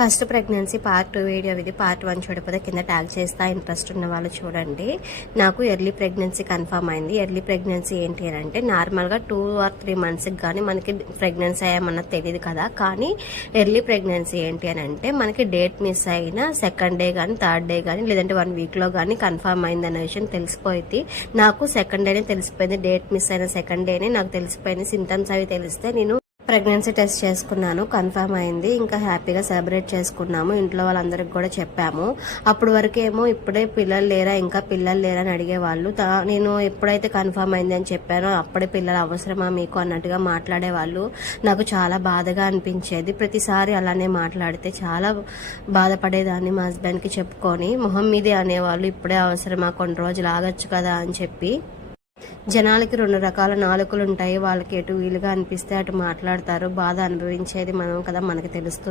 First pregnancy part 2 video ఇది. Part 1 చూడకపోతే కింద ట్యాగ్ చేస్తా, ఇంట్రెస్ట్ ఉన్న వాళ్ళు చూడండి. నాకు ఎర్లీ ప్రెగ్నెన్సీ కన్ఫర్మ్ అయింది. ఎర్లీ ప్రెగ్నెన్సీ ఏంటి అని అంటే నార్మల్గా 2 or 3 మంత్స్కి కానీ మనకి ప్రెగ్నెన్సీ అయ్యామన్నది తెలియదు కదా. కానీ ఎర్లీ ప్రెగ్నెన్సీ ఏంటి అని అంటే మనకి డేట్ మిస్ అయిన సెకండ్ డే కానీ థర్డ్ డే కానీ లేదంటే 1 వీక్లో కానీ కన్ఫర్మ్ అయింది అనే విషయం తెలిసిపోయింది. నాకు సెకండ్ డేనే తెలిసిపోయింది. డేట్ మిస్ అయిన సెకండ్ డేనే నాకు తెలిసిపోయింది. సింటమ్స్ అవి తెలిస్తే నేను ప్రెగ్నెన్సీ టెస్ట్ చేసుకున్నాను, కన్ఫర్మ్ అయింది. ఇంకా హ్యాపీగా సెలబ్రేట్ చేసుకున్నాము. ఇంట్లో వాళ్ళందరికి కూడా చెప్పాము. అప్పుడు వరకేమో ఇప్పుడే పిల్లలు లేరా, ఇంకా పిల్లలు లేరా అని అడిగేవాళ్ళు. నేను ఎప్పుడైతే కన్ఫర్మ్ అయింది అని చెప్పానో అప్పుడే పిల్లలు అవసరమా మీకు అన్నట్టుగా మాట్లాడేవాళ్ళు. నాకు చాలా బాధగా అనిపించేది. ప్రతిసారి అలానే మాట్లాడితే చాలా బాధపడేదాన్ని. మా హస్బెండ్కి చెప్పుకొని మొహం మీదే అనేవాళ్ళు, ఇప్పుడే అవసరమా, కొన్ని రోజులు ఆగొచ్చు కదా అని చెప్పి. జనాలకి 2 రకాల నాలుకలు ఉంటాయి. వాళ్ళకి ఎటు వీలుగా అనిపిస్తే అటు మాట్లాడతారు. బాధ అనుభవించేది మనం కదా, మనకి తెలుస్తుంది.